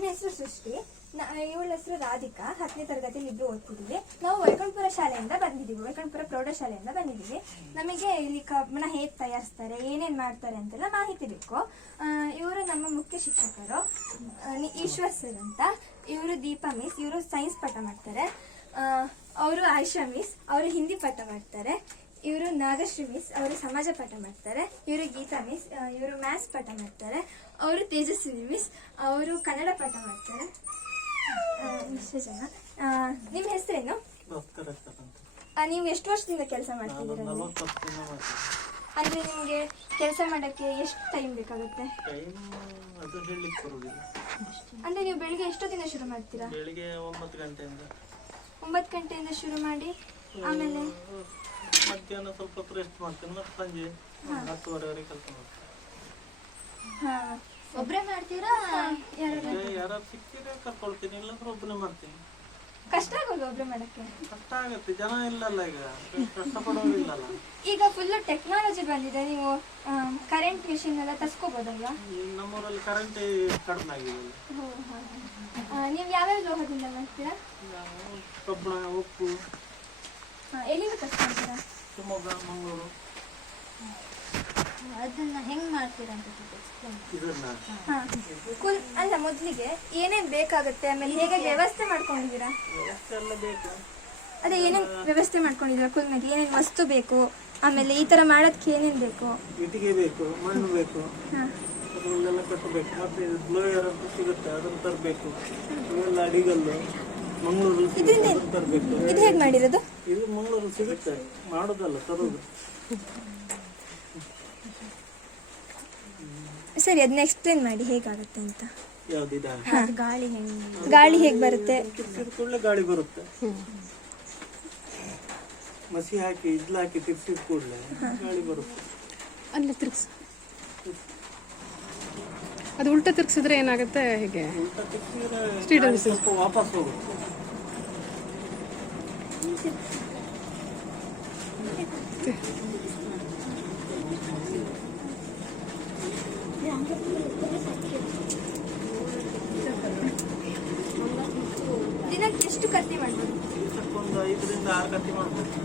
ನನ್ನ ಹೆಸರು ಸೃಷ್ಟಿ. ಇವಳ ಹೆಸರು ರಾಧಿಕಾ. ಹತ್ತನೇ ತರಗತಿಯಲ್ಲಿ ಇಬ್ರು ಓದ್ತಿದ್ದೀವಿ. ನಾವು ವೈಕುಂಠಪುರ ಶಾಲೆಯಿಂದ ಬಂದಿದ್ದೀವಿ. ವೈಕುಂಠಪುರ ಪ್ರೌಢಶಾಲೆಯಿಂದ ಬಂದಿದ್ದೀವಿ. ನಮಗೆ ಇಲ್ಲಿ ಕಬ್ಬಣ ಹೇಗೆ ತಯಾರಿಸ್ತಾರೆ, ಏನೇನು ಮಾಡ್ತಾರೆ ಅಂತೆಲ್ಲ ಮಾಹಿತಿ ಬೇಕು. ಇವರು ನಮ್ಮ ಮುಖ್ಯ ಶಿಕ್ಷಕರು. ಈಶ್ವರ್ ಸರ್ ಅಂತ. ಇವರು ದೀಪಾ ಮಿಸ್. ಇವರು ಸೈನ್ಸ್ ಪಾಠ ಮಾಡ್ತಾರೆ. ಅವರು ಆಯಿಷಾ ಮಿಸ್. ಅವರು ಹಿಂದಿ ಪಾಠ ಮಾಡ್ತಾರೆ. ಇವರು ನಾಗಶ್ರೀ ಮಿಸ್ ಅವರು ಸಮಾಜ ಪಾಠ ಮಾಡ್ತಾರೆ ಇವರು ಗೀತಾ ಮಿಸ್ ಇವರು ಮ್ಯಾಥ್ಸ್ ಪಾಠ ಮಾಡ್ತಾರೆ ಅವರು ತೇಜಸ್ವಿನಿ ಮಿಸ್ ಅವರು ಕನ್ನಡ ಪಾಠ ಮಾಡ್ತಾರೆ. ಆ, ಇಷ್ಟು ಜನ. ನಿಮ್ಮ ಹೆಸರೇನು? ನೀವು ಎಷ್ಟು ವರ್ಷದಿಂದ ಕೆಲಸ ಮಾಡ್ತಿದ್ದೀರಾ ಅಂದ್ರೆ ನಿಮಗೆ ಕೆಲಸ ಮಾಡಕ್ಕೆ ಎಷ್ಟು ಟೈಮ್ ಬೇಕಾಗುತ್ತೆ? ಅಂದ್ರೆ ನೀವು ಬೆಳಿಗ್ಗೆ ಎಷ್ಟೊತ್ತಿಂದ ಶುರು ಮಾಡ್ತೀರಾ? ಬೆಳಿಗ್ಗೆ ಒಂಬತ್ತು ಗಂಟೆಯಿಂದ. ಒಂಬತ್ತು ಗಂಟೆಯಿಂದ ಶುರು ಮಾಡಿ ಆಮೇಲೆ? ಮಧ್ಯಾಹ್ನ ಸ್ವಲ್ಪ ಹೊತ್ತು ರೆಸ್ಟ್ ಮಾಡ್ತೀನಿ ಮತ್ತೆ ಸಂಜೆ ಹತ್ತುವರೆವರೆಗೆ ಕೆಲಸ ಮಾಡ್ತೇನೆ. ಹಾ. ಒಬ್ರೇ ಮಾಡ್ತೀರಾ? ಮತ್ತೆ ಯಾರಾದ್ರು ಸಿಕ್ಕಿದ್ರೆ ಕರ್ಕೊಳ್ತೀನಿ ಇಲ್ಲಾಂದ್ರೆ ಒಬ್ಬನೇ ಮಾಡ್ತೀನಿ. ಕಷ್ಟ ಆಗೋದು ಒಬ್ರೇ ಮಾಡಕ್ಕೆ? ಕಷ್ಟ ಆಗುತ್ತೆ ಜನ ಇಲ್ಲಲ್ಲ ಈಗ ಕಷ್ಟಪಡೋರಿಲ್ಲಲ್ಲ. ಈಗ ಫುಲ್ ಟೆಕ್ನಾಲಜಿ ಬಂದಿದೆ ನೀವು ಕರೆಂಟ್ ಮಿಷಿನ್ ಎಲ್ಲ ತರ್ಸ್ಕೋಬೋದಲ್ವಾ? ನಮ್ಮೂರಲ್ಲಿ ಕರೆಂಟ್ ಕಡಿಮೆ ಆಗಿದೆ ನೀವು ಯಾವ್ಯಾವ ಲೋಹದಿಂದ ಮಾಡ್ತೀರಾ? ನಾವು ಕಬ್ಬಣ ಉಪ್ಪು ಹಾ, ಎಲ್ಲಿಂದ ತರ್ಸ್ಕೊಂತೀರಾ ಶಿವಮೊಗ್ಗ ಮಂಗಳೂರು. ಅದನ್ನ ಹೆಂಗ್ ಮಾಡ್ತೀರಾ ಅಂತ ಸ್ವಲ್ಪ explain ಮಾಡಿ. ಇದನ್ನ? ಹಾ ಕುಲ್ ಅಲ್ಲ ಮೊದ್ಲಿಗೆ ಏನೇನ್ ಬೇಕಾಗುತ್ತೆ ಆಮೇಲೆ ಹೇಗೆ ವ್ಯವಸ್ಥೆ ಮಾಡ್ಕೊಂಡಿದ್ದೀರಾ? ವ್ಯವಸ್ಥೆ ಎಲ್ಲ ಬೇಕು. ಅದೇ ಏನೇನ್ ವ್ಯವಸ್ಥೆ ಮಾಡ್ಕೊಂಡಿದ್ದೀರಾ ಕುಲ್ನಾಗ? ಏನೇನ್ ವಸ್ತು ಬೇಕು? ಆಮೇಲೆ ಈ ತರ ಮಾಡೋದಕ್ಕೆ ಏನೇನ್ ಬೇಕು? ಇಟ್ಟಿಗೆ ಬೇಕು ಮಣ್ಣು ಬೇಕು. ಹಾ. ಅದರಲ್ಲೆಲ್ಲ ಕಟ್ಟಬೇಕು ಮತ್ತೆ ಬ್ಲೋಯರ್ ಅಂತ ಸಿಗುತ್ತೆ ಅದನ್ನು ತರಬೇಕು. ಇವೆಲ್ಲ ಅಡಿಗಲ್ಲು. ಮಂಗಳೂರು ಸಿಗುತ್ತೆ ಇದು ಹೇಗೆ ಮಾಡಿರೋದು? ಇದು ಮಂಗಳೂರು ಸಿಗುತ್ತೆ. ಮಾಡೋದಲ್ಲ ತರೋದು. ಸರಿ ಅದನ್ನ ಎಕ್ಸ್ಪ್ಲೇನ್ ಮಾಡಿ ಹೇಗಾಗುತ್ತೆ ಅಂತ. ಗಾಳಿ ಹೆಂಗ್? ಗಾಳಿ ಹೇಗೆ ಬರುತ್ತೆ? ಗಾಳಿ ಬರುತ್ತೆ. ಮಸಿ ಹಾಕಿ ಇದ್ಲ ಹಾಕಿ ತಿರ್ಸಿದ ಕೂಡಲೇ ಗಾಳಿ ಬರುತ್ತೆ. ಅಲ್ಲಿ ತಿರ್ಗ್ಸ್. ಅದು ಉಲ್ಟಾ ತಿರ್ಗಿಸಿದ್ರೆ ಏನಾಗುತ್ತೆ ಹೇಗೆ? ಉಲ್ಟಾ ವಾಪಸ್ ಹೋಗುತ್ತೆ. ದಿನಕ್ಕೆ ಎಷ್ಟು ಕತ್ತಿ ಮಾಡ್ಬೋದು? ದಿವಸಕ್ಕೊಂದು ಐದರಿಂದ ಆರು ಕತ್ತಿ ಮಾಡ್ಬೇಕು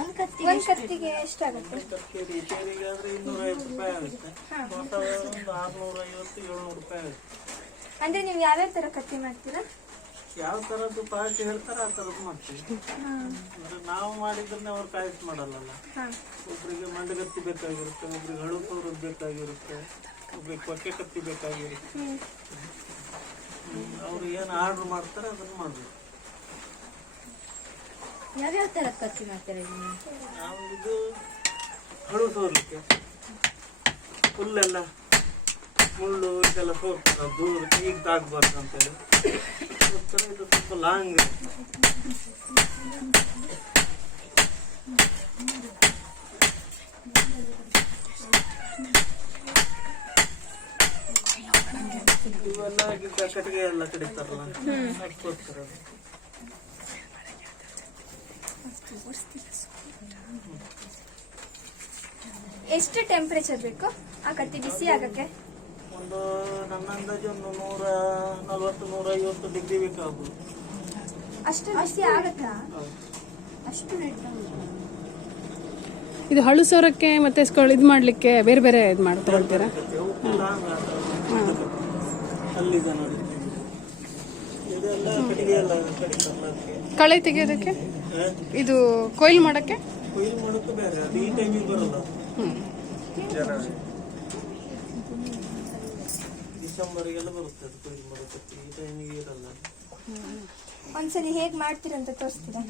ಒಂದ್ ಕತ್ತಿ ಒಂದು ಕತ್ತಿಗೆ ಎಷ್ಟಾಗುತ್ತೆ? ಕಕ್ಕೇರಿ ಕೇರಿಗೆ ಆದ್ರೆ ಇನ್ನೂರ ರೂಪಾಯಿ ಆಗುತ್ತೆ. ಒಂದು ಆರ್ನೂರ ಐವತ್ತು ಏಳ್ನೂರು ರೂಪಾಯಿ ಆಗುತ್ತೆ. ಅಂದ್ರೆ ನೀವು ಯಾವ್ಯಾವ ತರ ಕತ್ತಿ ಮಾಡ್ತೀರಾ? ಯಾವ ತರದ್ದು ಪಾರ್ಟಿ ಹೇಳ್ತಾರೆ ಆ ತರದ್ದು ಮಾಡ್ತೀವಿ. ಅಂದ್ರೆ ನಾವು ಮಾಡಿದ್ರೆ ಅವ್ರು ಕಾಯಿಸ್ ಮಾಡಲ್ಲಲ್ಲ. ಒಬ್ರಿಗೆ ಮಂಡಗತ್ತಿ ಬೇಕಾಗಿರುತ್ತೆ ಒಬ್ರಿಗೆ ಹಳು ತೋರದ್ ಬೇಕಾಗಿರುತ್ತೆ ಒಬ್ರಿಗೆ ಕೊಕ್ಕೆ ಕತ್ತಿ ಬೇಕಾಗಿರುತ್ತೆ. ಅವ್ರು ಏನು ಆರ್ಡರ್ ಮಾಡ್ತಾರೆ ಅದನ್ನ ಮಾಡ್ಬೇಕು. ಯಾವ್ಯಾವ ತರ ಕತ್ತಿ ಮಾಡ್ತಾರೆ ನಾವು? ಇದು ಹಳು ಸೋರ್ಲಿಕ್ಕೆ. ಹುಲ್ಲೆಲ್ಲ ಮುಳ್ಳು ಇದೆಲ್ಲ ಸೋರ್ತಾರೆ ದೂರ ಈಗ ತಾಗಬಾರ್ದು ಅಂತೇಳಿ ಇದು ಸ್ವಲ್ಪ ಲಾಂಗ್ ಇವೆಲ್ಲ ಈಗ ಕಟ್ಟಿಗೆ ಎಲ್ಲ ಕಡಿತಾರಲ್ಲ ಅದಕ್ಕೋಸ್ಕರ ಎಷ್ಟು ಟೆಂಪರೇಚರ್ ಬೇಕು? ಆ ಕತ್ತಿ ಬಿಸಿ ಆಗಕ್ಕೆ? ಒಂದು ನನ್ನ ಅಂದಾಜು ಒಂದು ನೂರ ನಲ್ವತ್ತು ನೂರ ಐವತ್ತು ಡಿಗ್ರಿ ಬೇಕಾಗ್ಬೋದು. ಅಷ್ಟು ಬಿಸಿ ಆಗತ್ತಾ? ಅಷ್ಟು ರೇಟ್ ಇದು ಹಳು ಸೋರಕ್ಕೆ ಮತ್ತೆ ಸ್ಕೊಳ್ ಇದು ಮಾಡ್ಲಿಕ್ಕೆ ಬೇರೆ ಬೇರೆ ಇದು ಮಾಡಿ ತಗೊಳ್ತೀರಾ ಉಪ್ಪು ಲಾಂಗ್ ಅಲ್ಲಿದೆ ನೋಡಿ. ಇದೆಲ್ಲ ಕಟ್ಟಿಗೆ ಎಲ್ಲ ಕಡಿತಾರಲ್ಲ ಅದಕ್ಕೆ ಕಳೆ ತೆಗೆಯೋದಕ್ಕೆ? ಇದು ಕೊಯ್ಲು ಮಾಡೋಕ್ಕೆ? ಕೊಯ್ಲು ಬೇರೆ ಅದು ಈ ಟೈಮಿಗೆ ಬರಲ್ಲ. ಹ್ಮ್. ಡಿಸೆಂಬರ್ಗೆಲ್ಲ ಬರುತ್ತೆ ಅದು ಕೊಯ್ಲು ಬರುತ್ತೆ ಈ ಟೈಮಿಗೆ ಇರಲ್ಲ. ಒಂದ್ಸರಿ ಹೇಗೆ ಮಾಡ್ತೀರಂತ ತೋರಿಸ್ತೀರಾ?